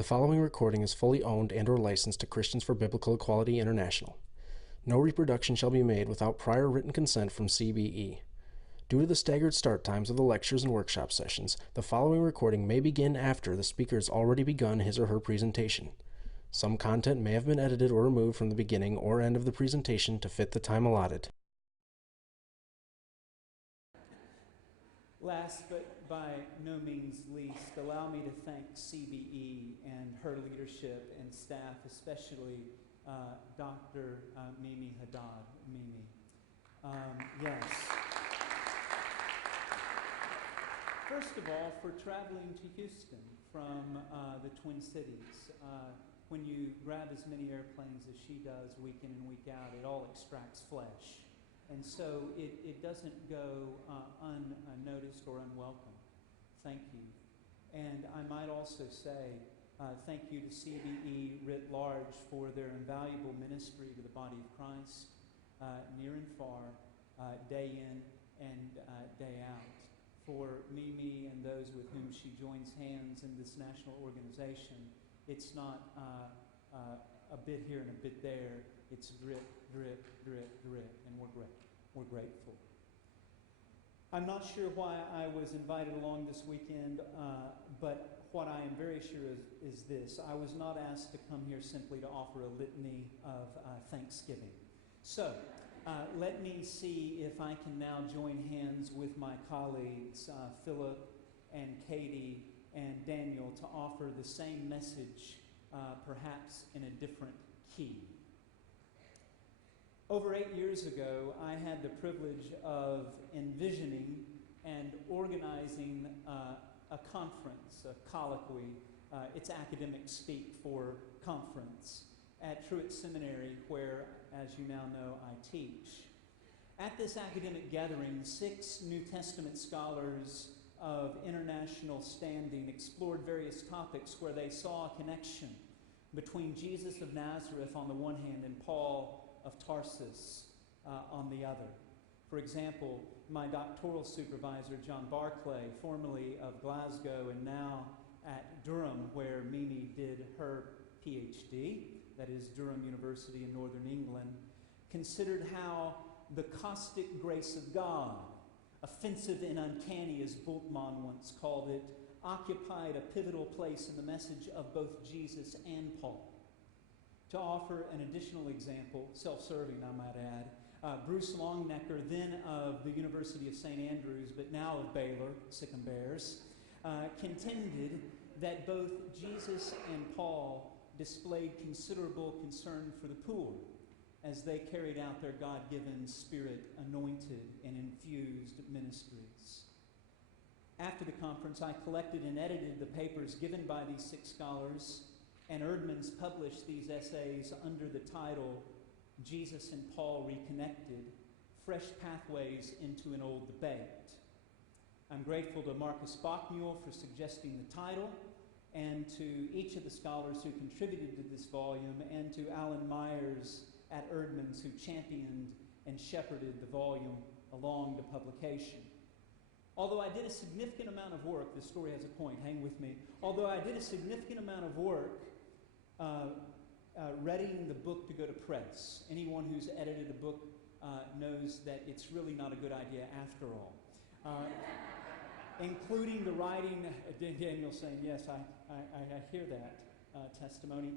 The following recording is fully owned and/or licensed to Christians for Biblical Equality International. No reproduction shall be made without prior written consent from CBE. Due to the staggered start times of the lectures and workshop sessions, the following recording may begin after the speaker has already begun his or her presentation. Some content may have been edited or removed from the beginning or end of the presentation to fit the time allotted. Last but by no means least, allow me to thank CBE and her leadership and staff, especially Dr. Mimi Haddad. Mimi. Yes. First of all, for traveling to Houston from the Twin Cities. When you grab as many airplanes as she does week in and week out, it all extracts flesh. And so it doesn't go unnoticed or unwelcome. Thank you. And I might also say thank you to CBE writ large for their invaluable ministry to the body of Christ, near and far, day in and day out. For Mimi and those with whom she joins hands in this national organization, it's not a bit here and a bit there. It's drip, drip, drip, drip, and we're grateful. I'm not sure why I was invited along this weekend, but what I am very sure is this. I was not asked to come here simply to offer a litany of thanksgiving. So, let me see if I can now join hands with my colleagues, Philip and Katie and Daniel, to offer the same message, perhaps in a different key. Over 8 years ago, I had the privilege of envisioning and organizing a conference, a colloquy. It's academic speak for conference at Truett Seminary, where, as you now know, I teach. At this academic gathering, 6 New Testament scholars of international standing explored various topics where they saw a connection between Jesus of Nazareth on the one hand and Paul of Tarsus on the other. For example, my doctoral supervisor, John Barclay, formerly of Glasgow and now at Durham, where Mimi did her PhD, that is Durham University in Northern England, considered how the caustic grace of God, offensive and uncanny as Bultmann once called it, occupied a pivotal place in the message of both Jesus and Paul. To offer an additional example, self-serving I might add, Bruce Longnecker, then of the University of St. Andrews, but now of Baylor, Sikkim Bears, contended that both Jesus and Paul displayed considerable concern for the poor as they carried out their God-given, Spirit-anointed and infused ministries. After the conference, I collected and edited the papers given by these 6 scholars, and Erdman's published these essays under the title, Jesus and Paul Reconnected, Fresh Pathways into an Old Debate. I'm grateful to Marcus Bachmuel for suggesting the title, and to each of the scholars who contributed to this volume, and to Alan Myers at Erdman's who championed and shepherded the volume along to publication. Although I did a significant amount of work, this story has a point, hang with me. Although I did a significant amount of work readying the book to go to press. Anyone who's edited a book knows that it's really not a good idea after all. Including the writing, Daniel saying, yes, I hear that testimony.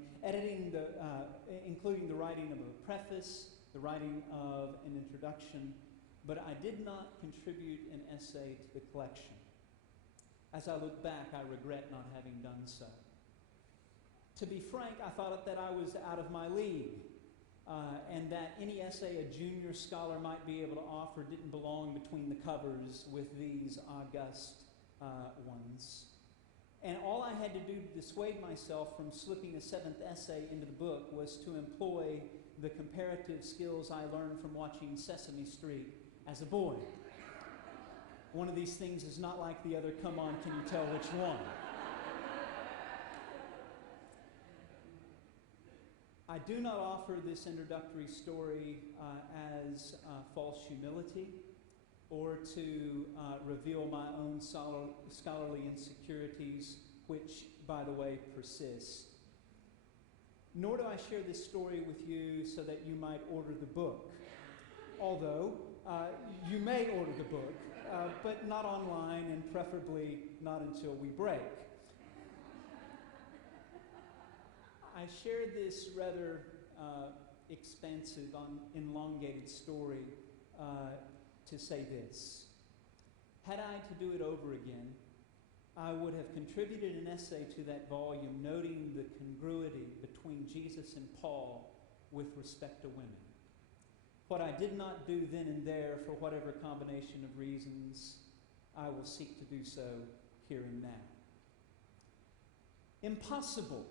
Including the writing of a preface, the writing of an introduction, but I did not contribute an essay to the collection. As I look back, I regret not having done so. To be frank, I thought that I was out of my league, and that any essay a junior scholar might be able to offer didn't belong between the covers with these august ones. And all I had to do to dissuade myself from slipping a 7th essay into the book was to employ the comparative skills I learned from watching Sesame Street as a boy. One of these things is not like the other. Come on, can you tell which one? I do not offer this introductory story as false humility or to reveal my own scholarly insecurities, which by the way, persist. Nor do I share this story with you so that you might order the book. Although, you may order the book, but not online and preferably not until we break. I share this rather expansive, elongated story to say this. Had I to do it over again, I would have contributed an essay to that volume noting the congruity between Jesus and Paul with respect to women. What I did not do then and there, for whatever combination of reasons, I will seek to do so here and now. Impossible,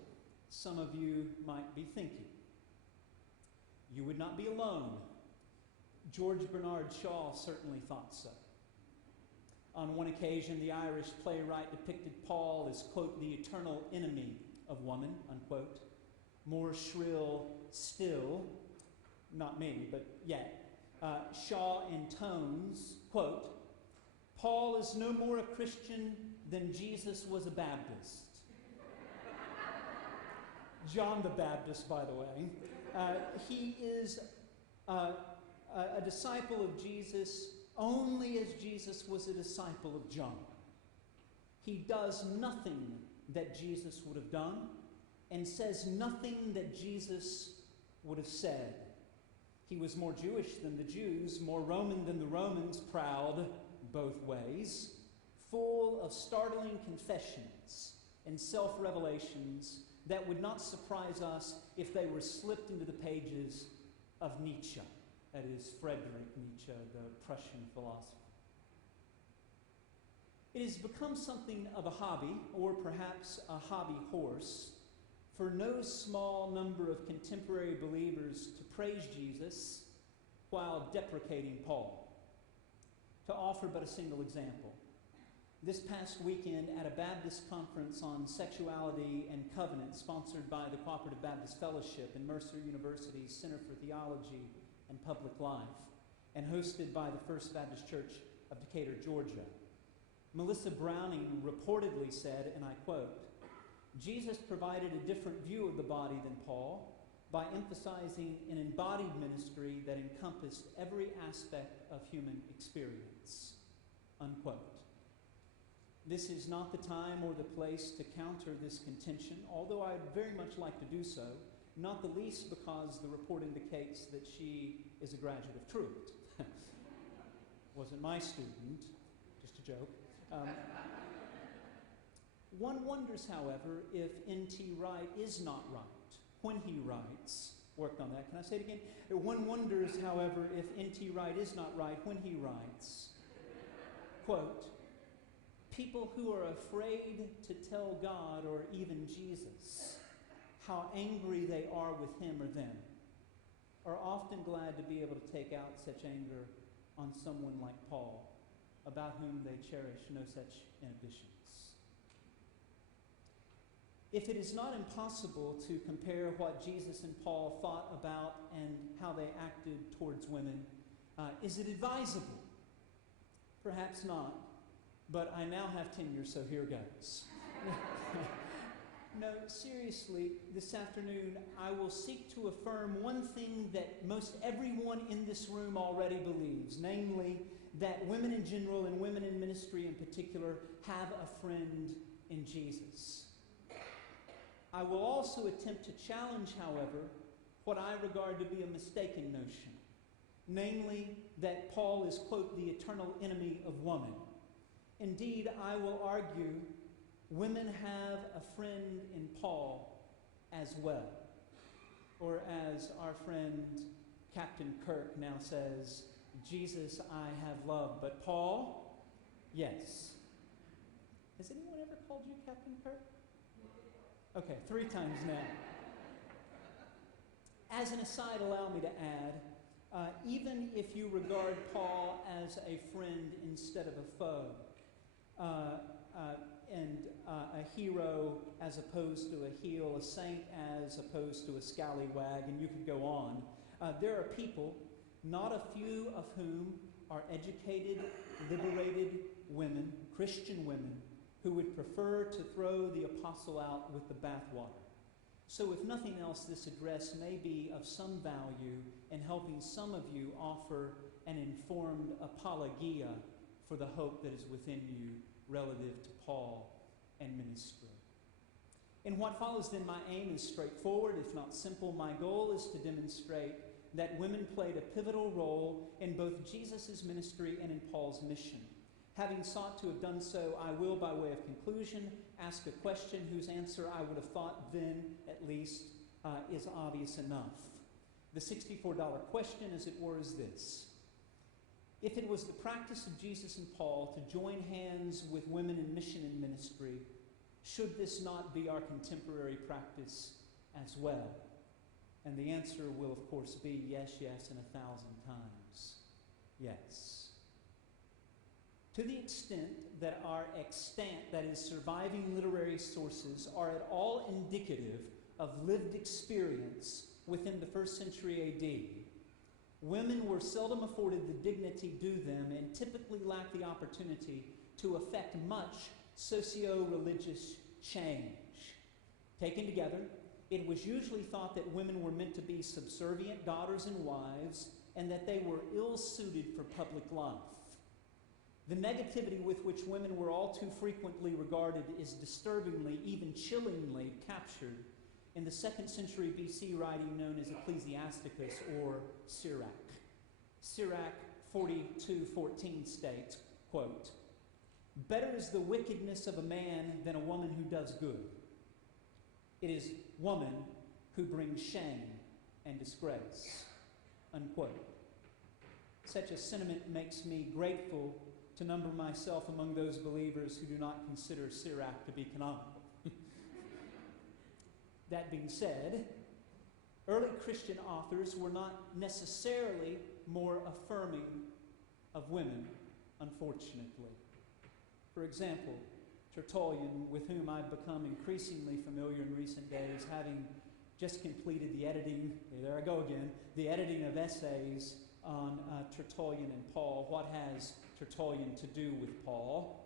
some of you might be thinking. You would not be alone. George Bernard Shaw certainly thought so. On one occasion, the Irish playwright depicted Paul as, quote, the eternal enemy of woman, unquote. More shrill still, not me, but yet, Shaw intones, quote, Paul is no more a Christian than Jesus was a Baptist. John the Baptist, by the way. He is a disciple of Jesus only as Jesus was a disciple of John. He does nothing that Jesus would have done and says nothing that Jesus would have said. He was more Jewish than the Jews, more Roman than the Romans, proud both ways, full of startling confessions and self-revelations that would not surprise us if they were slipped into the pages of Nietzsche. That is, Friedrich Nietzsche, the Prussian philosopher. It has become something of a hobby, or perhaps a hobby horse, for no small number of contemporary believers to praise Jesus while deprecating Paul. To offer but a single example, this past weekend at a Baptist conference on sexuality and covenant sponsored by the Cooperative Baptist Fellowship and Mercer University's Center for Theology and Public Life, and hosted by the First Baptist Church of Decatur, Georgia, Melissa Browning reportedly said, and I quote, Jesus provided a different view of the body than Paul by emphasizing an embodied ministry that encompassed every aspect of human experience, unquote. This is not the time or the place to counter this contention, although I'd very much like to do so, not the least because the report indicates that she is a graduate of Truett. Wasn't my student, just a joke. One wonders, however, if N.T. Wright is not right when he writes, worked on that, can I say it again? One wonders, however, if N.T. Wright is not right when he writes, quote, people who are afraid to tell God or even Jesus how angry they are with him or them are often glad to be able to take out such anger on someone like Paul, about whom they cherish no such inhibitions. If it is not impossible to compare what Jesus and Paul thought about and how they acted towards women, is it advisable? Perhaps not, but I now have tenure, so here goes. No, seriously, this afternoon I will seek to affirm one thing that most everyone in this room already believes, namely that women in general and women in ministry in particular have a friend in Jesus. I will also attempt to challenge, however, what I regard to be a mistaken notion, namely that Paul is, quote, the eternal enemy of woman. Indeed, I will argue women have a friend in Paul as well. Or as our friend Captain Kirk now says, Jesus I have loved, but Paul, yes. Has anyone ever called you Captain Kirk? Okay, 3 times now. As an aside, allow me to add, even if you regard Paul as a friend instead of a foe, and a hero as opposed to a heel, a saint as opposed to a scallywag, and you could go on. There are people, not a few of whom are educated, liberated women, Christian women, who would prefer to throw the apostle out with the bathwater. So if nothing else, this address may be of some value in helping some of you offer an informed apologia for the hope that is within you relative to Paul and ministry. In what follows then, my aim is straightforward, if not simple. My goal is to demonstrate that women played a pivotal role in both Jesus' ministry and in Paul's mission. Having sought to have done so, I will, by way of conclusion, ask a question whose answer I would have thought then, at least, is obvious enough. The $64 question, as it were, is this. If it was the practice of Jesus and Paul to join hands with women in mission and ministry, should this not be our contemporary practice as well? And the answer will, of course, be yes, yes, and 1,000 times yes. To the extent that our extant, that is, surviving literary sources, are at all indicative of lived experience within the 1st century A.D., women were seldom afforded the dignity due them and typically lacked the opportunity to effect much socio-religious change. Taken together, it was usually thought that women were meant to be subservient daughters and wives, and that they were ill-suited for public life. The negativity with which women were all too frequently regarded is disturbingly, even chillingly, captured in the 2nd century BC writing known as Ecclesiasticus or Sirach. Sirach 42:14 states, quote, "Better is the wickedness of a man than a woman who does good. It is woman who brings shame and disgrace," unquote. Such a sentiment makes me grateful to number myself among those believers who do not consider Sirach to be canonical. That being said, early Christian authors were not necessarily more affirming of women, unfortunately. For example, Tertullian, with whom I've become increasingly familiar in recent days, having just completed the editing, there I go again, the editing of essays on Tertullian and Paul. What has Tertullian to do with Paul?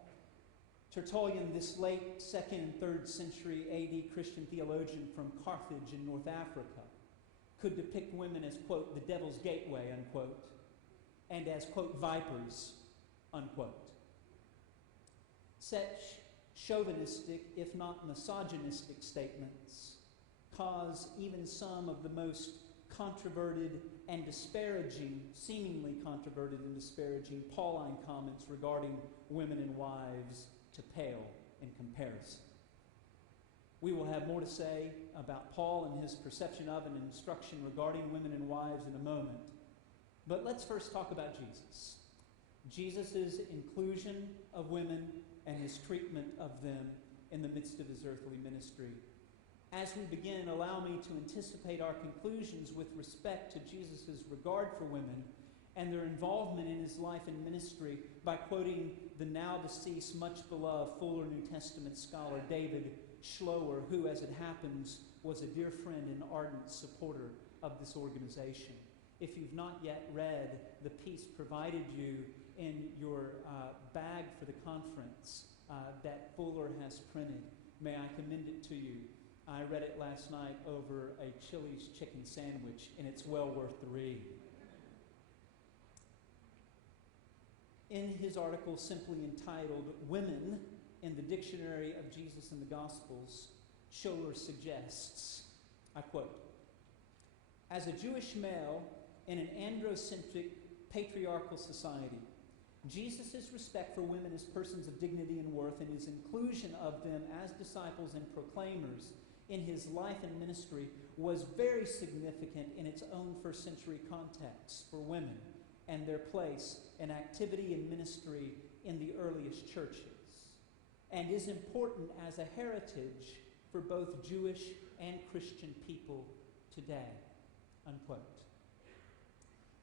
Tertullian, this late 2nd and 3rd century A.D. Christian theologian from Carthage in North Africa, could depict women as, quote, the devil's gateway, unquote, and as, quote, vipers, unquote. Such chauvinistic, if not misogynistic statements cause even some of the most controverted and disparaging, seemingly controverted and disparaging Pauline comments regarding women and wives to pale in comparison. We will have more to say about Paul and his perception of and instruction regarding women and wives in a moment. But let's first talk about Jesus. Jesus' inclusion of women and his treatment of them in the midst of his earthly ministry. As we begin, allow me to anticipate our conclusions with respect to Jesus' regard for women and their involvement in his life and ministry by quoting the now deceased, much beloved Fuller New Testament scholar David Schloer, who, as it happens, was a dear friend and ardent supporter of this organization. If you've not yet read the piece provided you in your bag for the conference that Fuller has printed, may I commend it to you. I read it last night over a Chili's chicken sandwich, and it's well worth the read. In his article simply entitled Women in the Dictionary of Jesus and the Gospels, Scholer suggests, I quote, "As a Jewish male in an androcentric patriarchal society, Jesus' respect for women as persons of dignity and worth and his inclusion of them as disciples and proclaimers in his life and ministry was very significant in its own first century context for women and their place in activity and ministry in the earliest churches, and is important as a heritage for both Jewish and Christian people today," unquote.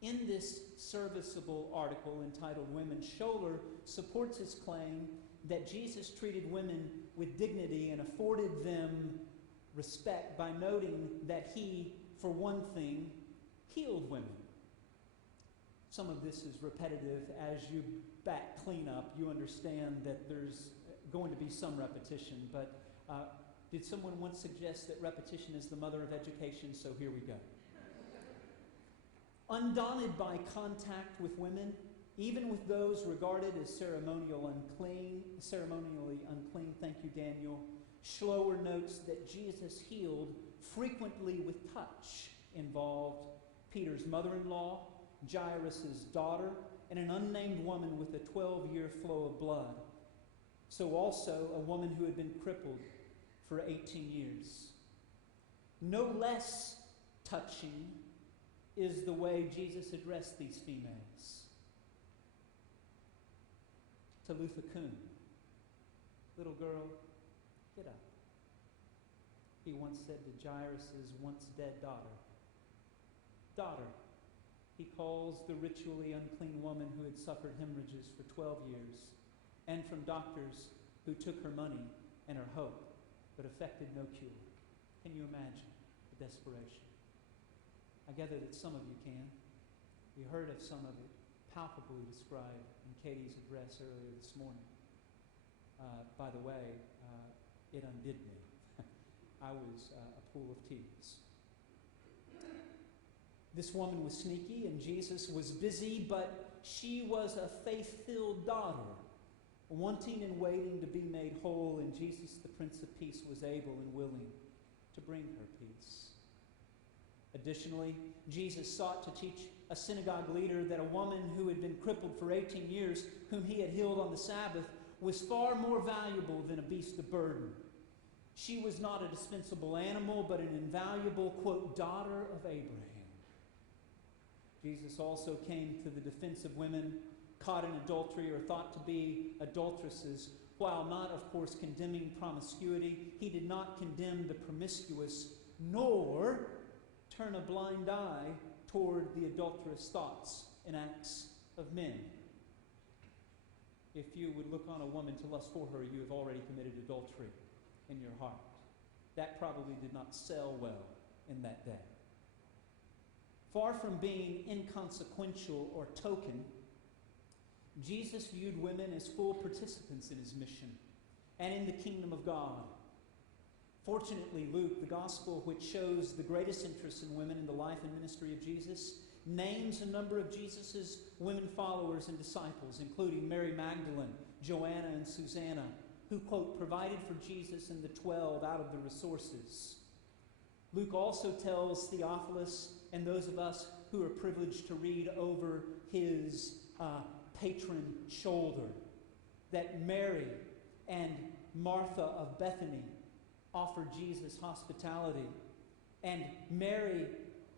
In this serviceable article entitled Women, Scholer supports his claim that Jesus treated women with dignity and afforded them respect by noting that he, for one thing, healed women. Some of this is repetitive. As you back clean up, you understand that there's going to be some repetition, but did someone once suggest that repetition is the mother of education? So here we go. Undaunted by contact with women, even with those regarded as ceremonially unclean, thank you, Daniel, Schloer notes that Jesus healed frequently with touch involved Peter's mother-in-law, Jairus' daughter, and an unnamed woman with a 12-year flow of blood. So also a woman who had been crippled for 18 years. No less touching is the way Jesus addressed these females. Talitha Kum, little girl, get up. He once said to Jairus' once dead daughter, daughter. He calls the ritually unclean woman who had suffered hemorrhages for 12 years and from doctors who took her money and her hope but effected no cure. Can you imagine the desperation? I gather that some of you can. We heard of some of it palpably described in Katie's address earlier this morning. By the way, it undid me. I was a pool of tears. This woman was sneaky and Jesus was busy, but she was a faith-filled daughter, wanting and waiting to be made whole, and Jesus, the Prince of Peace, was able and willing to bring her peace. Additionally, Jesus sought to teach a synagogue leader that a woman who had been crippled for 18 years, whom he had healed on the Sabbath, was far more valuable than a beast of burden. She was not a dispensable animal, but an invaluable, quote, daughter of Abraham. Jesus also came to the defense of women caught in adultery or thought to be adulteresses. While not, of course, condemning promiscuity, he did not condemn the promiscuous, nor turn a blind eye toward the adulterous thoughts and acts of men. If you would look on a woman to lust for her, you have already committed adultery in your heart. That probably did not sell well in that day. Far from being inconsequential or token, Jesus viewed women as full participants in his mission and in the kingdom of God. Fortunately, Luke, the gospel which shows the greatest interest in women in the life and ministry of Jesus, names a number of Jesus' women followers and disciples, including Mary Magdalene, Joanna, and Susanna, who, quote, provided for Jesus and the 12 out of the resources. Luke also tells Theophilus and those of us who are privileged to read over his patron shoulder that Mary and Martha of Bethany offered Jesus hospitality. And Mary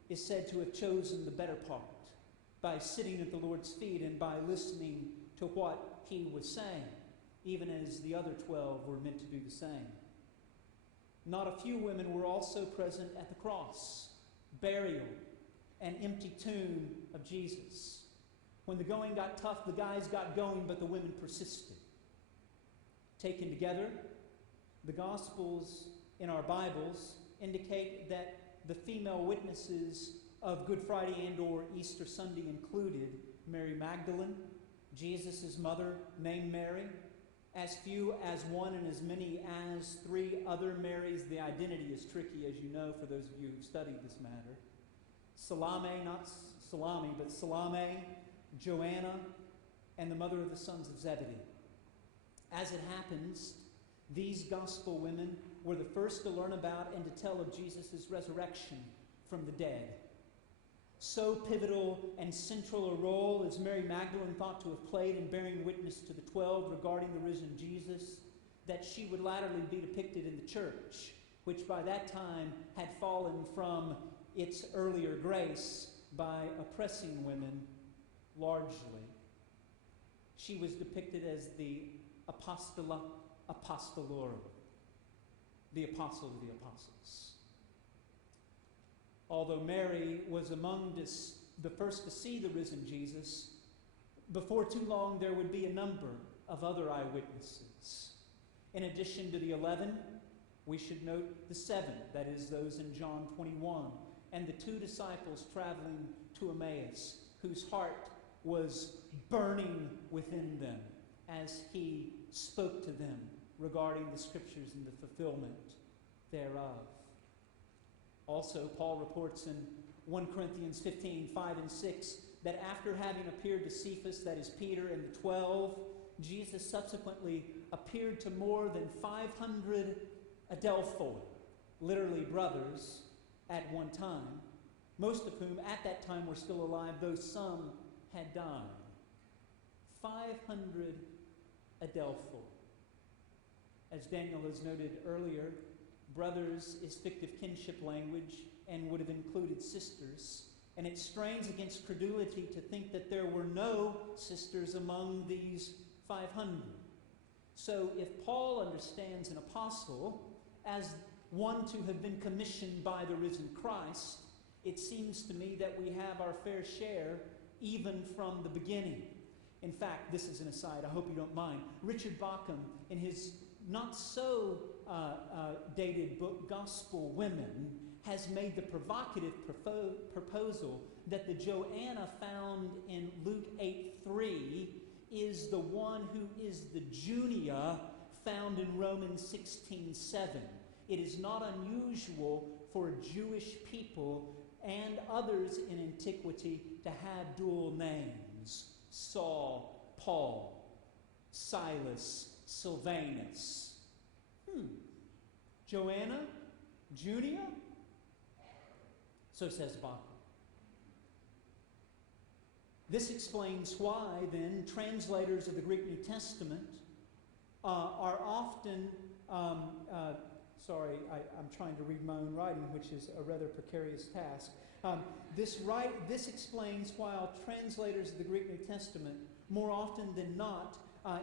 is said to have chosen the better part by sitting at the Lord's feet and by listening to what he was saying, even as the other 12 were meant to do the same. Not a few women were also present at the cross, burial, and empty tomb of Jesus. When the going got tough, the guys got going, but the women persisted. Taken together, the Gospels in our Bibles indicate that the female witnesses of Good Friday and or Easter Sunday included Mary Magdalene, Jesus' mother named Mary, as few as one and as many as 3 other Marys. The identity is tricky, as you know, for those of you who've studied this matter. Salome, not Salami, but Salome, Joanna, and the mother of the sons of Zebedee. As it happens, these gospel women were the first to learn about and to tell of Jesus' resurrection from the dead. So pivotal and central a role as Mary Magdalene thought to have played in bearing witness to the 12 regarding the risen Jesus, that she would latterly be depicted in the church, which by that time had fallen from its earlier grace by oppressing women largely. She was depicted as the Apostola Apostolorum, the apostle of the apostles. Although Mary was among the first to see the risen Jesus, before too long there would be a number of other eyewitnesses. In addition to the 11, we should note the 7, that is, those in John 21, and the 2 disciples traveling to Emmaus, whose heart was burning within them as he spoke to them regarding the Scriptures and the fulfillment thereof. Also, Paul reports in 1 Corinthians 15, 5 and 6, that after having appeared to Cephas, that is Peter, and the 12, Jesus subsequently appeared to more than 500 adelphoi, literally brothers, at one time, most of whom at that time were still alive, though some had died. 500 adelphoi. As Daniel has noted earlier, brothers is fictive kinship language and would have included sisters. And it strains against credulity to think that there were no sisters among these 500. So if Paul understands an apostle as one to have been commissioned by the risen Christ, it seems to me that we have our fair share even from the beginning. In fact, this is an aside, I hope you don't mind. Richard Bauckham, in his not so dated book, Gospel Women, has made the provocative proposal that the Joanna found in Luke 8:3 is the one who is the Junia found in Romans 16:7. It is not unusual for Jewish people and others in antiquity to have dual names. Saul, Paul, Silas, Silvanus. Joanna, Junia? So says Bauckham. This explains why, then, translators of the Greek New Testament are often, I'm trying to read my own writing, which is a rather precarious task. This explains why translators of the Greek New Testament, more often than not,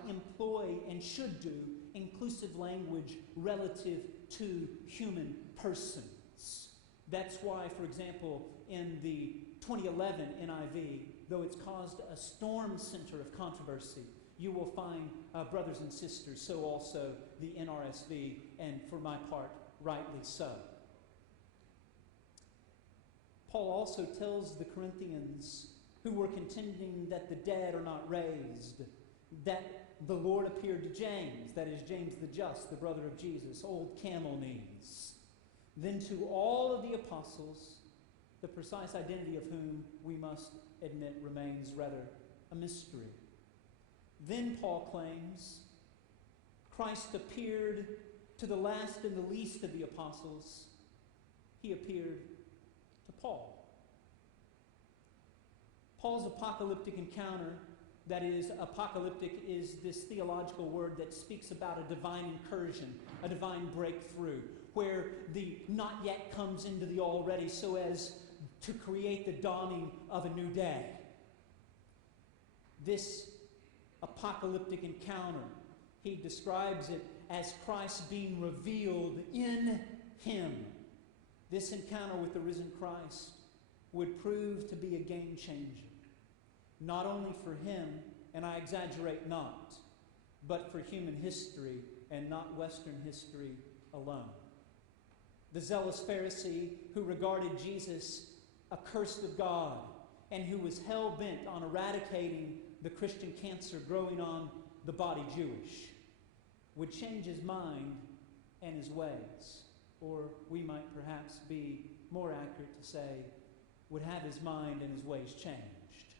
employ and should do inclusive language relative to human persons. That's why, for example, in the 2011 NIV, though it's caused a storm center of controversy, you will find brothers and sisters, so also the NRSV, and for my part, rightly so. Paul also tells the Corinthians who were contending that the dead are not raised, that the Lord appeared to James, that is James the Just, the brother of Jesus, old camel knees. Then to all of the apostles, the precise identity of whom we must admit remains rather a mystery. Then Paul claims Christ appeared to the last and the least of the apostles. He appeared to Paul. Paul's apocalyptic encounter, that is, apocalyptic is this theological word that speaks about a divine incursion, a divine breakthrough, where the not yet comes into the already so as to create the dawning of a new day. This apocalyptic encounter, he describes it as Christ being revealed in him. This encounter with the risen Christ would prove to be a game changer, not only for him, and I exaggerate not, but for human history and not Western history alone. The zealous Pharisee who regarded Jesus accursed of God and who was hell-bent on eradicating the Christian cancer growing on the body Jewish would change his mind and his ways, or we might perhaps be more accurate to say, would have his mind and his ways changed.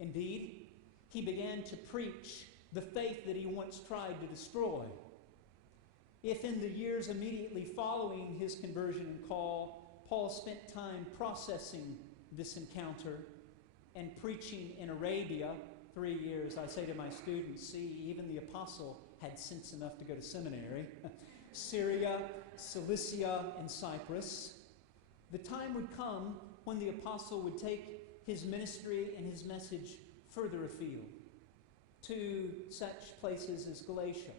Indeed, he began to preach the faith that he once tried to destroy. If in the years immediately following his conversion and call, Paul spent time processing this encounter and preaching in Arabia, 3 years, I say to my students, see, even the apostle had sense enough to go to seminary, Syria, Cilicia, and Cyprus, the time would come when the apostle would take his ministry and his message further afield to such places as Galatia,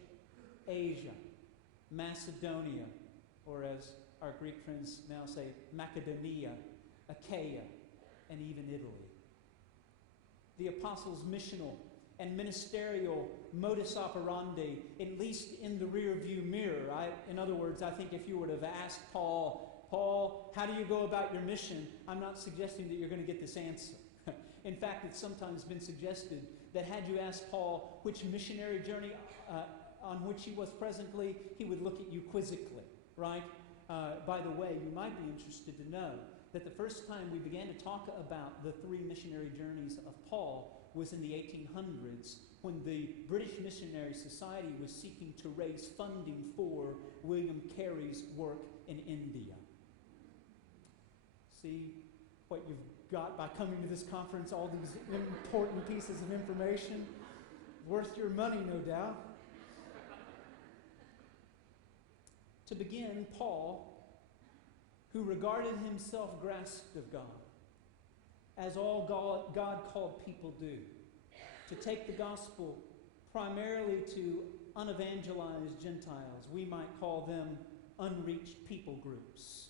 Asia, Macedonia, or as our Greek friends now say, Macedonia, Achaia, and even Italy. The apostles' missional and ministerial modus operandi, at least in the rear view mirror. In other words, I think if you would have asked Paul, how do you go about your mission? I'm not suggesting that you're going to get this answer. In fact, it's sometimes been suggested that had you asked Paul which missionary journey on which he was presently, he would look at you quizzically, right? By the way, you might be interested to know that the first time we began to talk about the 3 missionary journeys of Paul was in the 1800s, when the British Missionary Society was seeking to raise funding for William Carey's work in India. See what you've got by coming to this conference, all these important pieces of information, worth your money, no doubt. To begin, Paul, who regarded himself grasped of God, as all God called people do, to take the gospel primarily to unevangelized Gentiles. We might call them unreached people groups.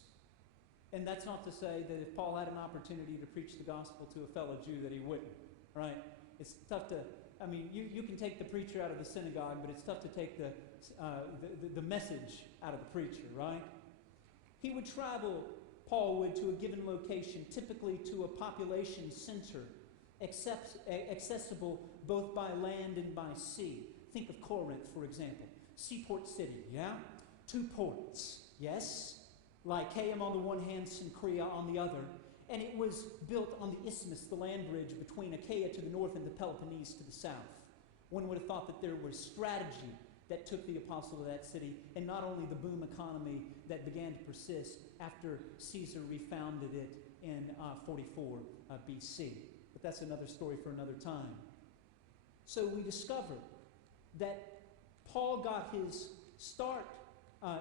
And that's not to say that if Paul had an opportunity to preach the gospel to a fellow Jew that he wouldn't, right? It's tough to, you can take the preacher out of the synagogue, but it's tough to take the message out of the preacher, right? He would travel, Paul would, to a given location, typically to a population center, accessible both by land and by sea. Think of Corinth, for example. Seaport city, yeah? 2 ports, yes? Lycaeum on the one hand, Cenchrea on the other. And it was built on the isthmus, the land bridge between Achaia to the north and the Peloponnese to the south. One would have thought that there was strategy that took the apostle to that city, and not only the boom economy that began to persist after Caesar refounded it in 44 BC. But that's another story for another time. So we discover that Paul got his start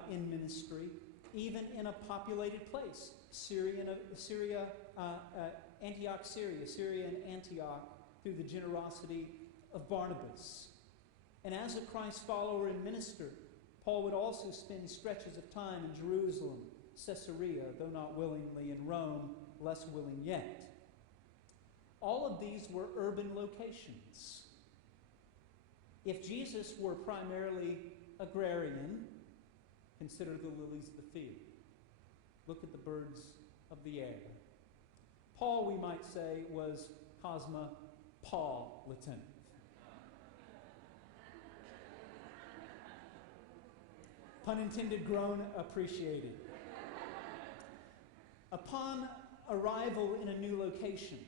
in ministry even in a populated place. Antioch, Syria and Antioch, through the generosity of Barnabas. And as a Christ follower and minister, Paul would also spend stretches of time in Jerusalem, Caesarea, though not willingly, in Rome, less willing yet. All of these were urban locations. If Jesus were primarily agrarian, consider the lilies of the field. Look at the birds of the air. Paul, we might say, was cosmopolitan. Pun intended, grown, appreciated. Upon arrival in a new location,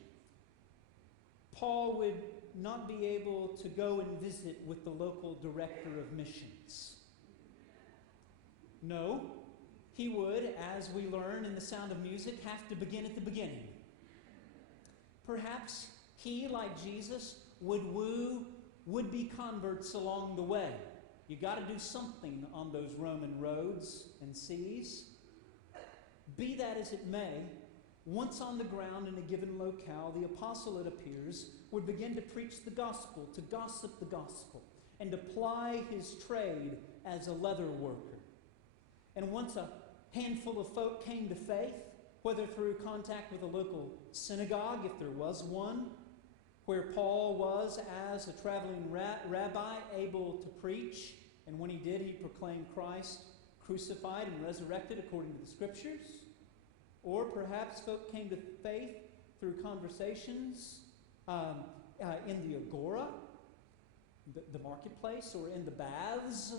Paul would not be able to go and visit with the local director of missions. No, he would, as we learn in The Sound of Music, have to begin at the beginning. Perhaps he, like Jesus, would woo would-be converts along the way. You got to do something on those Roman roads and seas. Be that as it may, once on the ground in a given locale, the apostle, it appears, would begin to preach the gospel, to gossip the gospel, and to ply his trade as a leather worker. And once a handful of folk came to faith, whether through contact with a local synagogue, if there was one, where Paul was, as a traveling rabbi, able to preach, and when he did, he proclaimed Christ crucified and resurrected according to the Scriptures. Or perhaps folk came to faith through conversations in the agora, the marketplace, or in the baths,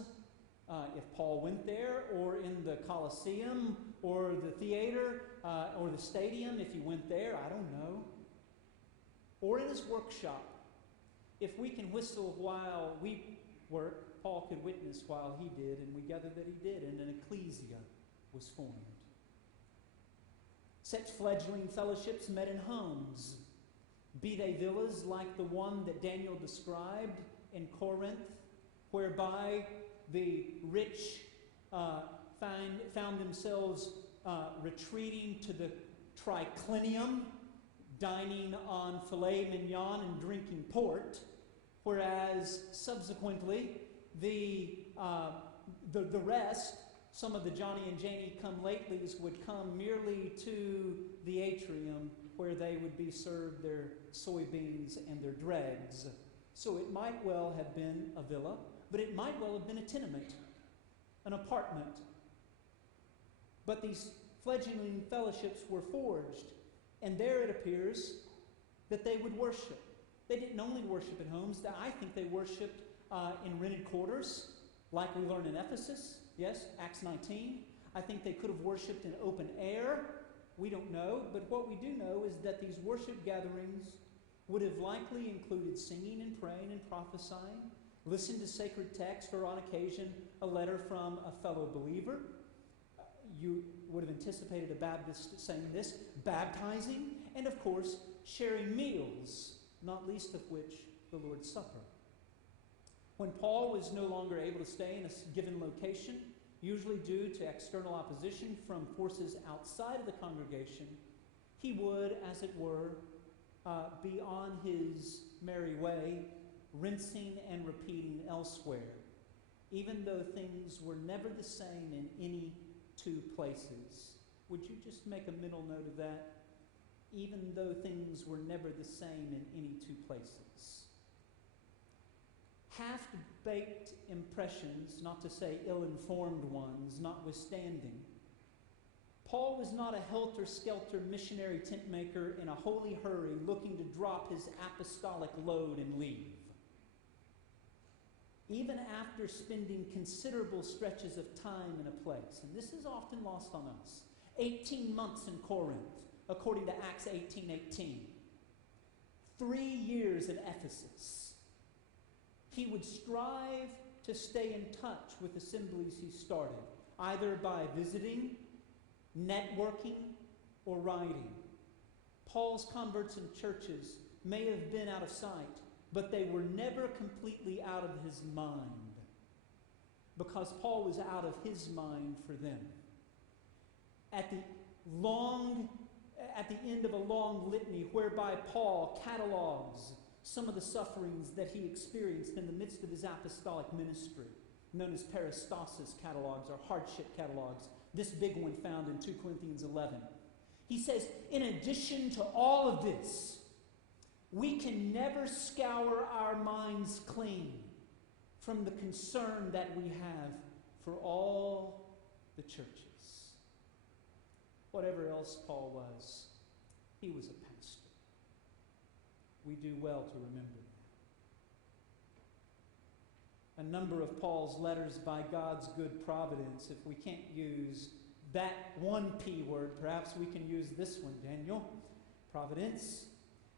if Paul went there, or in the Colosseum, or the theater, or the stadium, if he went there, I don't know. Or in his workshop. If we can whistle while we work, Paul could witness while he did, and we gather that he did, and an ecclesia was formed. Such fledgling fellowships met in homes, be they villas like the one that Daniel described in Corinth, whereby the rich found themselves retreating to the triclinium, dining on filet mignon and drinking port, whereas subsequently the rest, some of the Johnny and Janie come-latelys, would come merely to the atrium where they would be served their soybeans and their dregs. So it might well have been a villa, but it might well have been a tenement, an apartment. But these fledgling fellowships were forged, and there it appears that they would worship. They didn't only worship in homes. I think they worshipped in rented quarters. Like we learn in Ephesus, yes, Acts 19. I think they could have worshipped in open air. We don't know, but what we do know is that these worship gatherings would have likely included singing and praying and prophesying, listening to sacred text, or on occasion a letter from a fellow believer. You would have anticipated a Baptist saying this, baptizing, and of course, sharing meals, not least of which the Lord's Supper. When Paul was no longer able to stay in a given location, usually due to external opposition from forces outside of the congregation, he would, as it were, be on his merry way, rinsing and repeating elsewhere, even though things were never the same in any two places. Would you just make a mental note of that? Even though things were never the same in any two places. Half-baked impressions, not to say ill-informed ones, notwithstanding, Paul was not a helter-skelter missionary tent maker in a holy hurry looking to drop his apostolic load and leave. Even after spending considerable stretches of time in a place, and this is often lost on us, 18 months in Corinth, according to Acts 18:18, 3 years in Ephesus, he would strive to stay in touch with assemblies he started, either by visiting, networking, or writing. Paul's converts in churches may have been out of sight, but they were never completely out of his mind, because Paul was out of his mind for them. At the end of a long litany whereby Paul catalogs some of the sufferings that he experienced in the midst of his apostolic ministry, known as peristasis catalogs or hardship catalogs, this big one found in 2 Corinthians 11. He says, in addition to all of this, we can never scour our minds clean from the concern that we have for all the churches. Whatever else Paul was, he was a pastor. We do well to remember that. A number of Paul's letters by God's good providence, if we can't use that one P word, perhaps we can use this one, Daniel. Providence.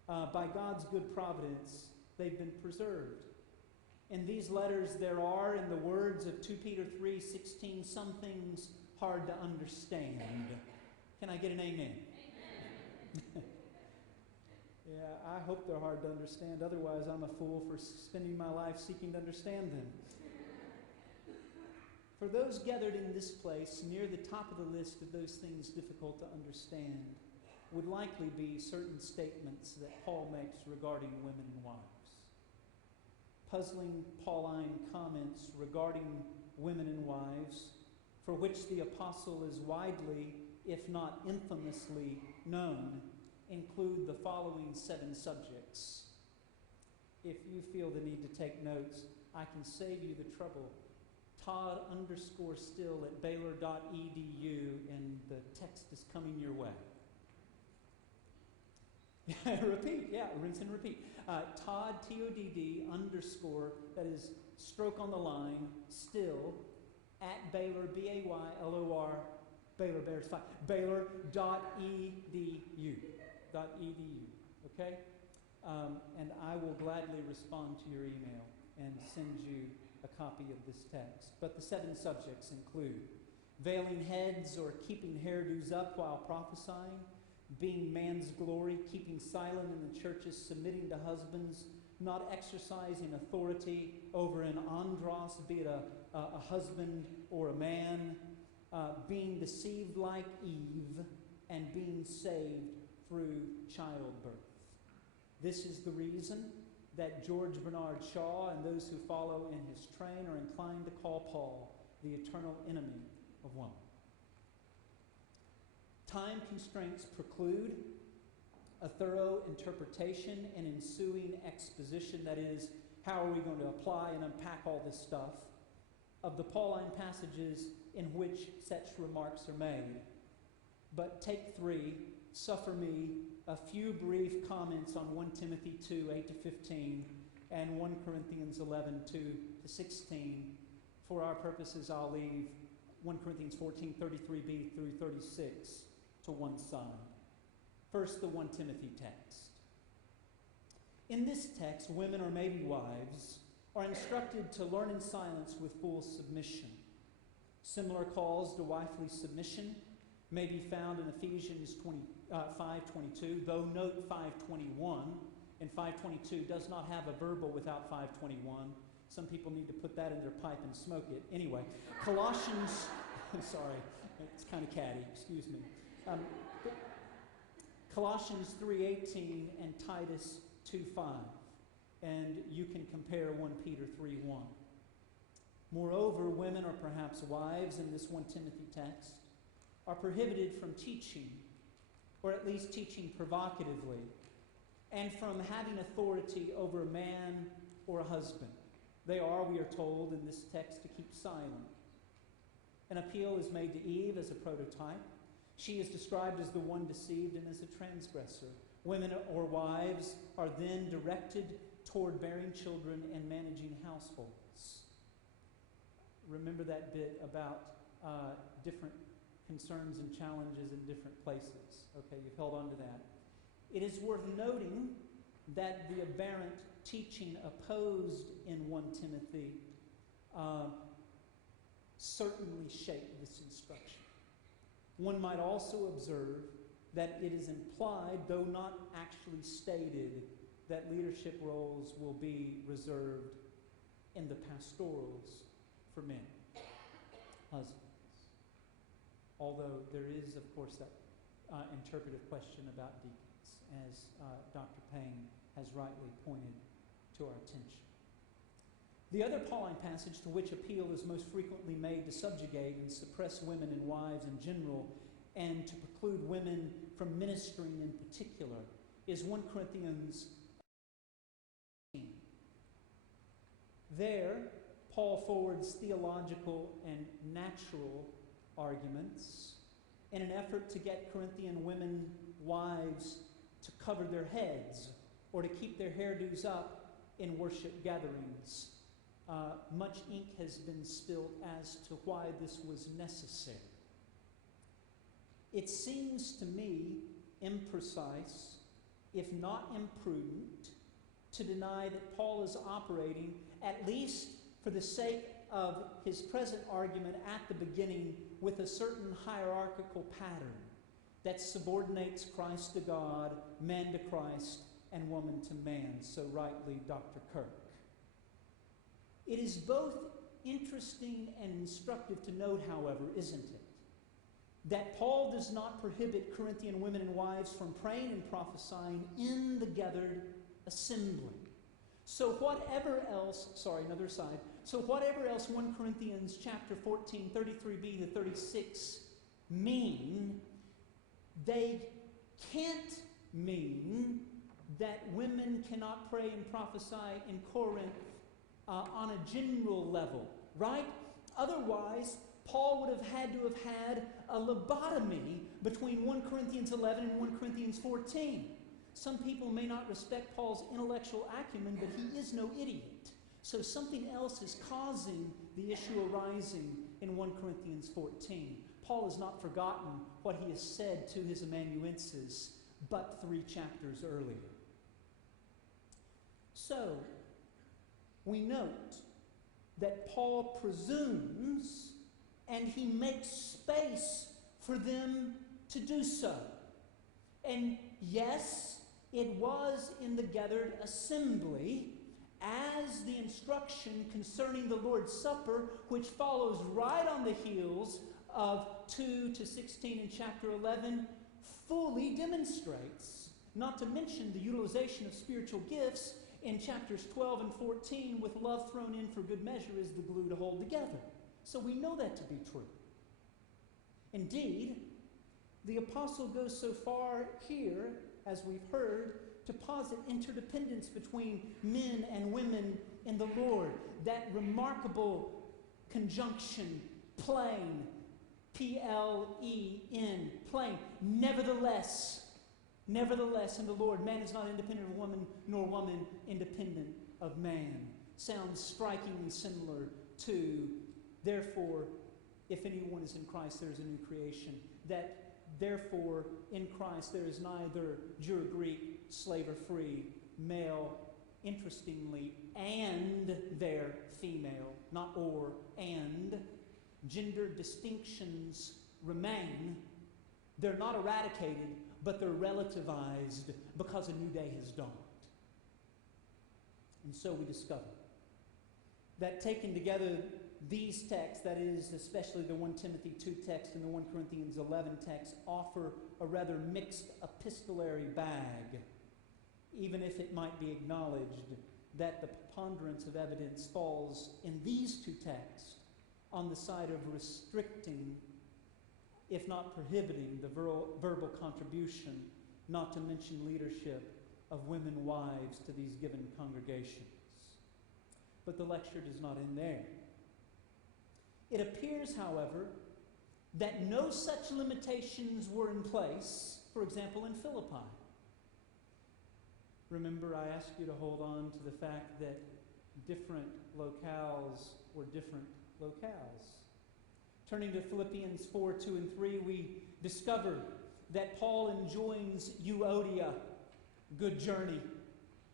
By God's good providence, they've been preserved. In these letters, there are, in the words of 2 Peter 3:16, some things hard to understand. Can I get an amen? Amen. Yeah, I hope they're hard to understand. Otherwise, I'm a fool for spending my life seeking to understand them. For those gathered in this place, near the top of the list of those things difficult to understand would likely be certain statements that Paul makes regarding women and wives. Puzzling Pauline comments regarding women and wives, for which the apostle is widely, if not infamously, known, include the following 7 subjects. If you feel the need to take notes, I can save you the trouble. Todd _still at baylor.edu, and the text is coming your way. Repeat, yeah, rinse and repeat. Todd, Todd, _ that is stroke on the line, still, at Baylor, Baylor, Baylor, Baylor.edu, okay? And I will gladly respond to your email and send you a copy of this text. But the 7 subjects include veiling heads or keeping hairdos up while prophesying, being man's glory, keeping silent in the churches, submitting to husbands, not exercising authority over an andros, be it a husband or a man, being deceived like Eve, and being saved through childbirth. This is the reason that George Bernard Shaw and those who follow in his train are inclined to call Paul the eternal enemy of woman. Time constraints preclude a thorough interpretation and ensuing exposition, that is, how are we going to apply and unpack all this stuff, of the Pauline passages in which such remarks are made. But take 3, suffer me a few brief comments on 1 Timothy 2, 8-15, and 1 Corinthians 11, 2-16, for our purposes, I'll leave 1 Corinthians 14, 33b through 36 to one side. First, the 1 Timothy text. In this text, women or maybe wives are instructed to learn in silence with full submission. Similar calls to wifely submission may be found in Ephesians 5:22, though note 5:21, and 5:22 does not have a verbal without 5:21. Some people need to put that in their pipe and smoke it. Anyway, Colossians, sorry, it's kind of catty, excuse me. Colossians 3:18 and Titus 2:5, and you can compare 1 Peter 3:1. Moreover, women, or perhaps wives in this 1 Timothy text, are prohibited from teaching, or at least teaching provocatively, and from having authority over a man or a husband. They are, we are told in this text, to keep silent. An appeal is made to Eve as a prototype. She is described as the one deceived and as a transgressor. Women or wives are then directed toward bearing children and managing households. Remember that bit about different concerns and challenges in different places. Okay, you've held on to that. It is worth noting that the aberrant teaching opposed in 1 Timothy certainly shaped this instruction. One might also observe that it is implied, though not actually stated, that leadership roles will be reserved in the pastorals for men, husbands. Although there is, of course, that interpretive question about deacons, as Dr. Payne has rightly pointed to our attention. The other Pauline passage to which appeal is most frequently made to subjugate and suppress women and wives in general, and to preclude women from ministering in particular, is 1 Corinthians 15. There, Paul forwards theological and natural arguments in an effort to get Corinthian women wives to cover their heads or to keep their hairdos up in worship gatherings. Much ink has been spilled as to why this was necessary. It seems to me imprecise, if not imprudent, to deny that Paul is operating, at least for the sake of his present argument at the beginning, with a certain hierarchical pattern that subordinates Christ to God, man to Christ, and woman to man, so rightly Dr. Kirk. It is both interesting and instructive to note, however, isn't it, that Paul does not prohibit Corinthian women and wives from praying and prophesying in the gathered assembly. So whatever else 1 Corinthians chapter 14, 33b to 36 mean, they can't mean that women cannot pray and prophesy in Corinth on a general level, right? Otherwise, Paul would have had to have had a lobotomy between 1 Corinthians 11 and 1 Corinthians 14. Some people may not respect Paul's intellectual acumen, but he is no idiot. So something else is causing the issue arising in 1 Corinthians 14. Paul has not forgotten what he has said to his amanuenses but 3 chapters earlier. So, we note that Paul presumes and he makes space for them to do so. And yes, it was in the gathered assembly, as the instruction concerning the Lord's Supper, which follows right on the heels of 2 to 16 in chapter 11, fully demonstrates, not to mention the utilization of spiritual gifts in chapters 12 and 14, with love thrown in for good measure is the glue to hold together. So we know that to be true. Indeed, the apostle goes so far here, as we've heard, to posit interdependence between men and women in the Lord. That remarkable conjunction, plain, P-L-E-N, plain. Nevertheless, in the Lord, man is not independent of woman, nor woman independent of man. Sounds strikingly similar to therefore, if anyone is in Christ, there is a new creation. That therefore, in Christ, there is neither Jew or Greek, slave or free, male, interestingly, and there, female, not or, and. Gender distinctions remain. They're not eradicated, but they're relativized because a new day has dawned. And so we discover that taken together, these texts, that is, especially the 1 Timothy 2 text and the 1 Corinthians 11 text, offer a rather mixed epistolary bag, even if it might be acknowledged that the preponderance of evidence falls in these two texts on the side of restricting, if not prohibiting, the verbal contribution, not to mention leadership, of women wives to these given congregations. But the lecture does not end there. It appears, however, that no such limitations were in place, for example, in Philippi. Remember, I asked you to hold on to the fact that different locales were different locales. Turning to Philippians 4, 2, and 3, we discover that Paul enjoins Euodia, good journey,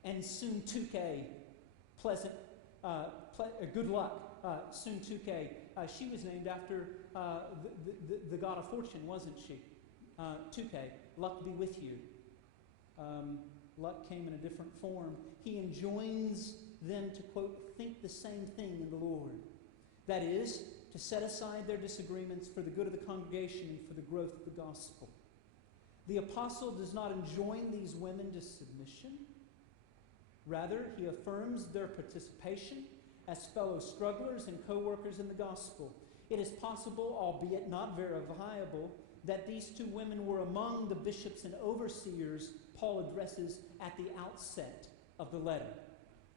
and Syntyche, good luck. Syntyche, she was named after the god of fortune, wasn't she? Tyche, luck be with you. Luck came in a different form. He enjoins them to, quote, think the same thing in the Lord. That is, to set aside their disagreements for the good of the congregation and for the growth of the gospel. The apostle does not enjoin these women to submission. Rather, he affirms their participation as fellow strugglers and co-workers in the gospel. It is possible, albeit not verifiable, that these two women were among the bishops and overseers Paul addresses at the outset of the letter.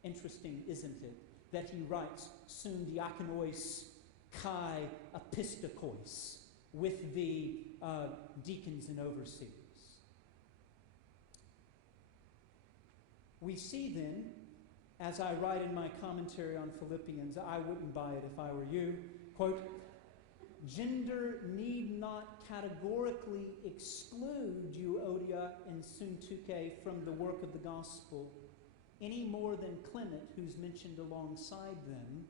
Interesting, isn't it, that he writes soon diakonois kai epistokois with the deacons and overseers. We see then, as I write in my commentary on Philippians, I wouldn't buy it if I were you, quote, gender need not categorically exclude Euodia and Syntyche from the work of the gospel any more than Clement, who's mentioned alongside them,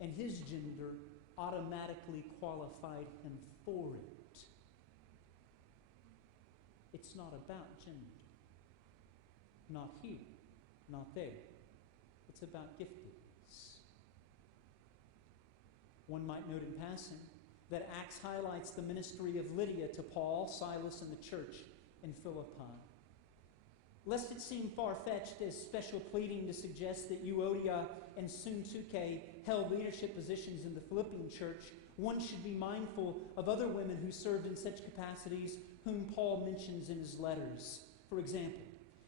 and his gender automatically qualified him for it. It's not about gender. Not here, not there. It's about giftings. One might note in passing that Acts highlights the ministry of Lydia to Paul, Silas, and the church in Philippi. Lest it seem far-fetched as special pleading to suggest that Euodia and Syntyche held leadership positions in the Philippian church, one should be mindful of other women who served in such capacities whom Paul mentions in his letters. For example,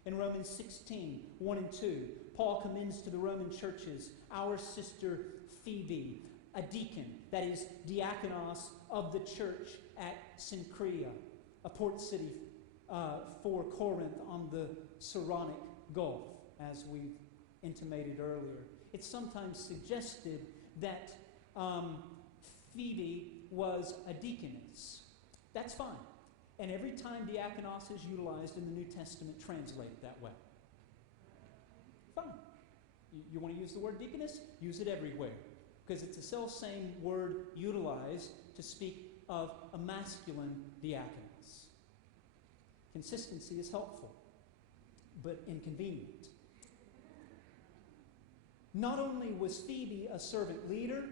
in Romans 16, 1 and 2, Paul commends to the Roman churches our sister Phoebe, a deacon, that is, diakonos of the church at Cenchrea, a port city for Corinth on the Saronic Gulf, as we've intimated earlier. It's sometimes suggested that Phoebe was a deaconess. That's fine. And every time diakonos is utilized in the New Testament, translate it that way. Fine. You want to use the word deaconess? Use it everywhere. Because it's the self-same word utilized to speak of a masculine diaconus. Consistency is helpful, but inconvenient. Not only was Phoebe a servant leader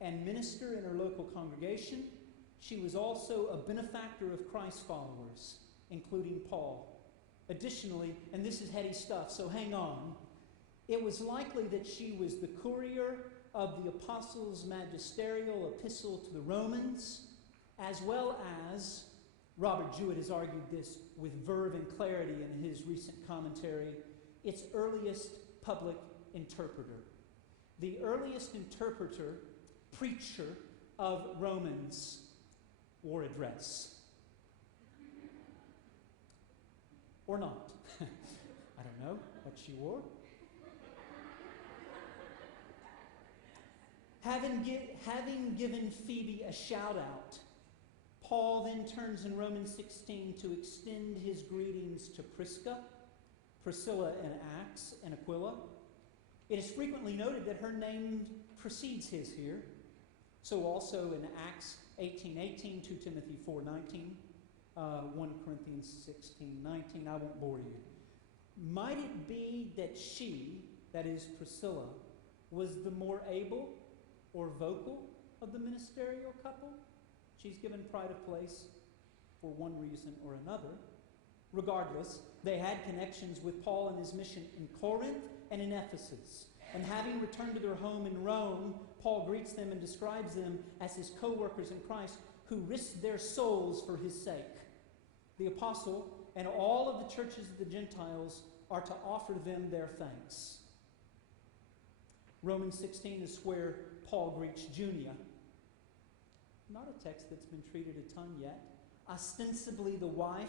and minister in her local congregation, she was also a benefactor of Christ's followers, including Paul. Additionally, and this is heady stuff, so hang on, it was likely that she was the courier of the apostles' magisterial epistle to the Romans, as well as, Robert Jewett has argued this with verve and clarity in his recent commentary, its earliest public interpreter. The earliest interpreter, preacher of Romans, wore a dress. Or not. I don't know what she wore. Having given Phoebe a shout-out, Paul then turns in Romans 16 to extend his greetings to Priscilla and Aquila. It is frequently noted that her name precedes his here. So also in Acts 18:18, 2 Timothy 4:19, 1 Corinthians 16:19. I won't bore you. Might it be that she, that is Priscilla, was the more able or vocal of the ministerial couple? She's given pride of place for one reason or another. Regardless, they had connections with Paul and his mission in Corinth and in Ephesus. And having returned to their home in Rome, Paul greets them and describes them as his co-workers in Christ who risked their souls for his sake. The apostle and all of the churches of the Gentiles are to offer them their thanks. Romans 16 is where Paul greets Junia. Not a text that's been treated a ton yet. Ostensibly the wife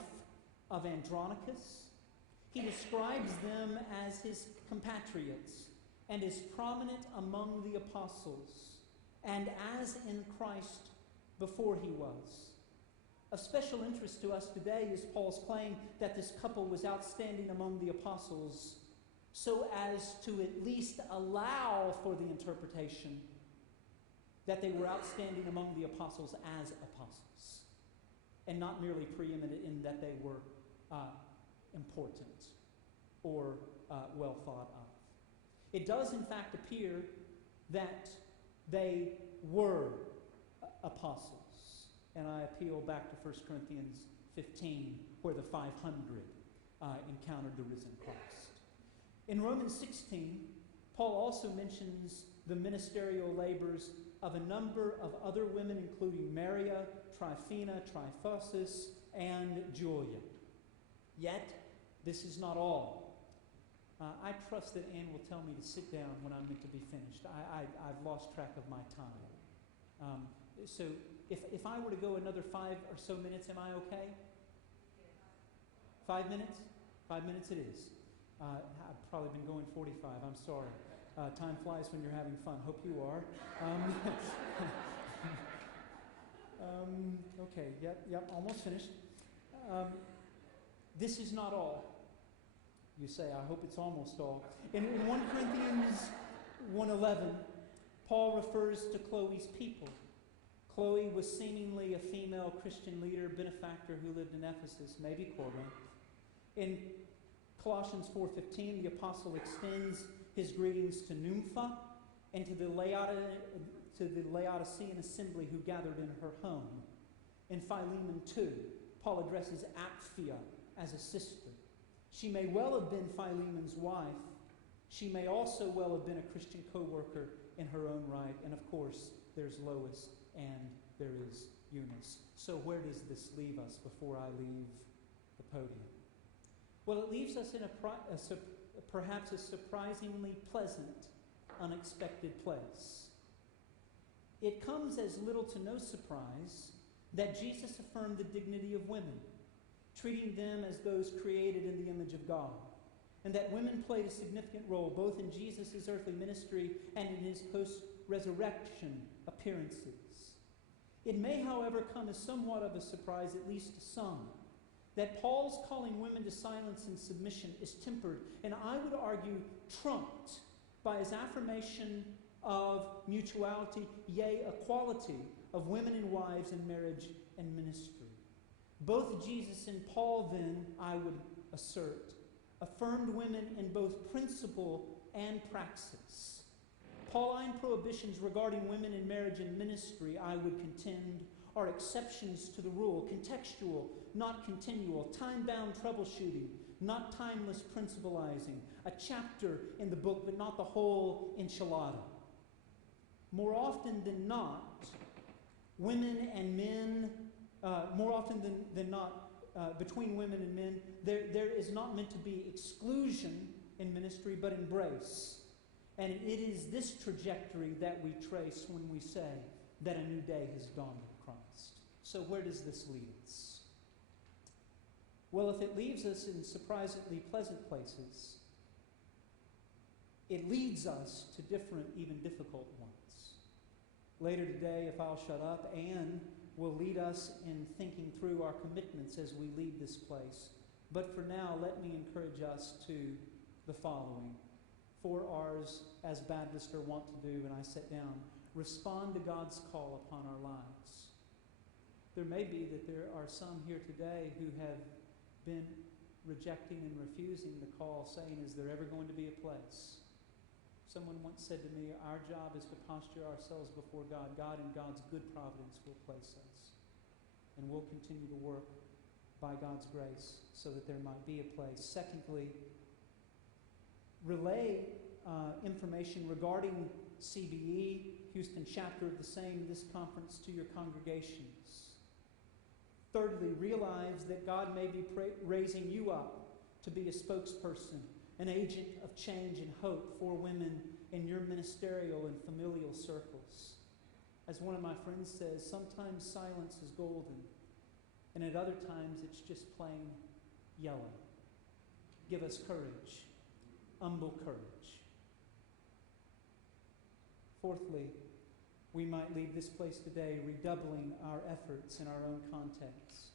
of Andronicus. He describes them as his compatriots and is prominent among the apostles and as in Christ before he was. Of special interest to us today is Paul's claim that this couple was outstanding among the apostles so as to at least allow for the interpretation that they were outstanding among the apostles as apostles and not merely preeminent in that they were important or well thought of. It does in fact appear that they were apostles. And I appeal back to 1 Corinthians 15, where the 500 encountered the risen Christ. In Romans 16, Paul also mentions the ministerial labors of a number of other women, including Maria, Tryphena, Tryphosus, and Julia. Yet, this is not all. I trust that Anne will tell me to sit down when I'm meant to be finished. I've lost track of my time. So if I were to go another 5 or so minutes, am I okay? 5 minutes? 5 minutes it is. I've probably been going 45. I'm sorry. Time flies when you're having fun. Hope you are. Okay, yep, almost finished. This is not all. You say, I hope it's almost all. In 1 Corinthians 1:11, Paul refers to Chloe's people. Chloe was seemingly a female Christian leader, benefactor who lived in Ephesus, maybe Corinth. In Colossians 4:15, the apostle extends his greetings to Nympha and to the Laodicean assembly who gathered in her home. In Philemon 2, Paul addresses Apphia as a sister. She may well have been Philemon's wife. She may also well have been a Christian co-worker in her own right. And of course, there's Lois and there is Eunice. So where does this leave us before I leave the podium? Well, it leaves us in perhaps a surprisingly pleasant, unexpected place. It comes as little to no surprise that Jesus affirmed the dignity of women, treating them as those created in the image of God, and that women played a significant role both in Jesus' earthly ministry and in his post-resurrection appearances. It may, however, come as somewhat of a surprise, at least to some, that Paul's calling women to silence and submission is tempered, and I would argue trumped, by his affirmation of mutuality, yea, equality of women and wives in marriage and ministry. Both Jesus and Paul, then, I would assert, affirmed women in both principle and praxis. Pauline prohibitions regarding women in marriage and ministry, I would contend, are exceptions to the rule, contextual, not continual, time-bound troubleshooting, not timeless principalizing, a chapter in the book, but not the whole enchilada. More often than not, women and men, between women and men, there is not meant to be exclusion in ministry, but embrace. And it is this trajectory that we trace when we say that a new day has dawned in Christ. So where does this lead us? Well, if it leaves us in surprisingly pleasant places, it leads us to different, even difficult ones. later today, if I'll shut up, Anne will lead us in thinking through our commitments as we leave this place. But for now, let me encourage us to the following. 4 R's, as Baptists are wont to do, and I sit down. Respond to God's call upon our lives. There may be that there are some here today who have been rejecting and refusing the call, saying, is there ever going to be a place? Someone once said to me, our job is to posture ourselves before God. God in God's good providence will place us. And we'll continue to work by God's grace so that there might be a place. Secondly, relay information regarding CBE, Houston chapter of the same, this conference, to your congregations. Thirdly, realize that God may be raising you up to be a spokesperson, an agent of change and hope for women in your ministerial and familial circles. As one of my friends says, sometimes silence is golden, and at other times it's just plain yellow. Give us courage, humble courage. Fourthly, we might leave this place today redoubling our efforts in our own context.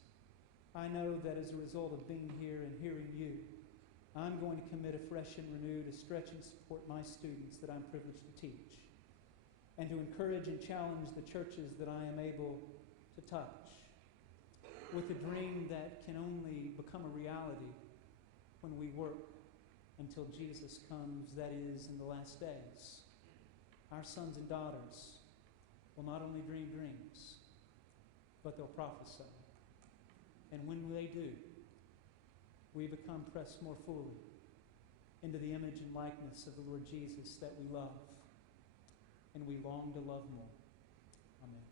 I know that as a result of being here and hearing you, I'm going to commit afresh and renewed to stretch and support my students that I'm privileged to teach, and to encourage and challenge the churches that I am able to touch, with a dream that can only become a reality when we work until Jesus comes, that is, in the last days. Our sons and daughters will not only dream dreams, but they'll prophesy. And when they do, we become pressed more fully into the image and likeness of the Lord Jesus that we love, and we long to love more. Amen.